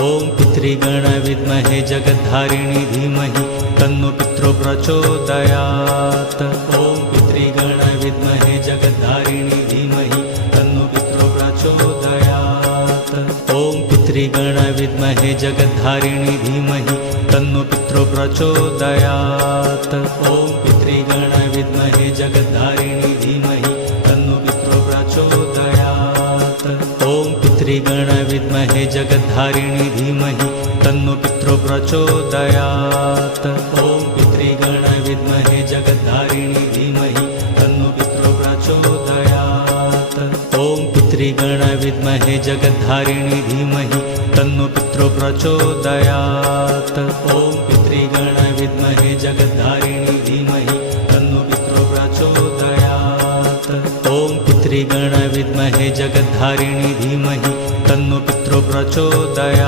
ॐ पितृगण विद्महे जगद्धारिणी धीमहि तन्नो पितरो प्रचोदयात्। ॐ पितृगण विद्महे जगद्धारिणी धीमहि तन्नो पितरो प्रचोदयात्। ॐ पितृगण विद्महे जगद्धारिणी धीमहि तन्नो पितरो प्रचोदयात्। ॐ पितृगण विद्महे जगद्धारिणी धीमहि तन्नो पितरो प्रचोदयात्। ॐ पितृगण विद्महे जगद्धारिणी धीमहि तन्नो पितरो प्रचोदयात्। ॐ पितृगण विद्महे जगद्धारिणी धीमहि तन्नो पितरो प्रचोदयात्। ॐ पितृगण विद्महे जगद्धारिणी धीमहि तन्नो पितरो प्रचोदयात्। ॐ पितृगण विद्महे जगद्धारिणी धीमहि तन्नो पितरो प्रचोदयात्। ॐ पितृगण विद्महे जगद्धारिणी धीमहि तन्नो पितरो प्रचोदयात्।